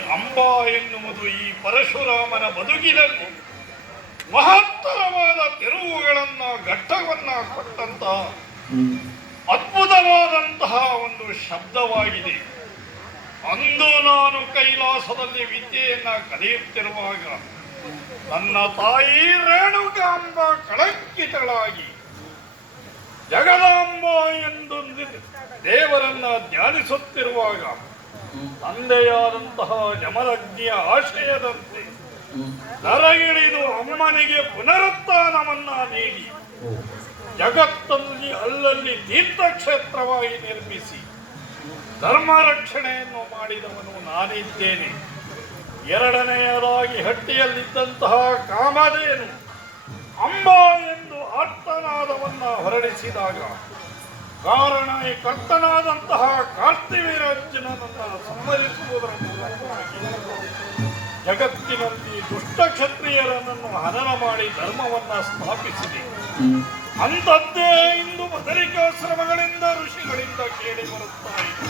ಅಂಬಾ ಎನ್ನುವುದು ಈ ಪರಶುರಾಮನ ಬದುಕಿನಲ್ಲಿ ಮಹತ್ತರವಾದ ತಿರುವುಗಳನ್ನ ಘಟ್ಟವನ್ನ ಕೊಟ್ಟಂತಹ ಅದ್ಭುತವಾದಂತಹ ಒಂದು ಶಬ್ದವಾಗಿದೆ. ಅಂದು ನಾನು ಕೈಲಾಸದಲ್ಲಿ ವಿದ್ಯೆಯನ್ನ ಕಲಿಯುತ್ತಿರುವಾಗ ನನ್ನ ತಾಯಿ ರೇಣುಕಾಂಬ ಕಳಂಕಿತಳಾಗಿ ಜಗದಾಂಬ ಎಂದು ದೇವರನ್ನ ಧ್ಯಾನಿಸುತ್ತಿರುವಾಗ ತಂದೆಯಾದಂತಹ ಯಮರಜ್ಞಿಯ ಆಶಯದಂತೆ ನರಗಿಳಿದು ಅಮ್ಮನಿಗೆ ಪುನರುತ್ಥಾನವನ್ನ ನೀಡಿ ಜಗತ್ತಲ್ಲಿ ಅಲ್ಲಲ್ಲಿ ತೀರ್ಥಕ್ಷೇತ್ರವಾಗಿ ನಿರ್ಮಿಸಿ ಧರ್ಮ ರಕ್ಷಣೆಯನ್ನು ಮಾಡಿದವನು ನಾನಿದ್ದೇನೆ. ಎರಡನೆಯದಾಗಿ ಹಟ್ಟಿಯಲ್ಲಿದ್ದಂತಹ ಕಾಮಧೇನು ಅಂಬಾ ಎಂದು ಆರ್ತನಾದವನ್ನ ಹೊರಡಿಸಿದಾಗ ಕರ್ತನಾದಂತಹ ಕಾರ್ತಿವೀರ್ಯಾರ್ಜುನನನ್ನು ಸಂಹರಿಸುವುದರ ಮೂಲಕವಾಗಿ ಜಗತ್ತಿನಲ್ಲಿ ದುಷ್ಟ ಕ್ಷತ್ರಿಯರನ್ನು ಹನನ ಮಾಡಿ ಧರ್ಮವನ್ನ ಸ್ಥಾಪಿಸಿದೆ. ಅಂಥದ್ದೇ ಇಂದು ಬದರಿಕಾಶ್ರಮಗಳಿಂದ ಋಷಿಗಳಿಂದ ಕೇಳಿ ಬರುತ್ತಾ ಇದೆ.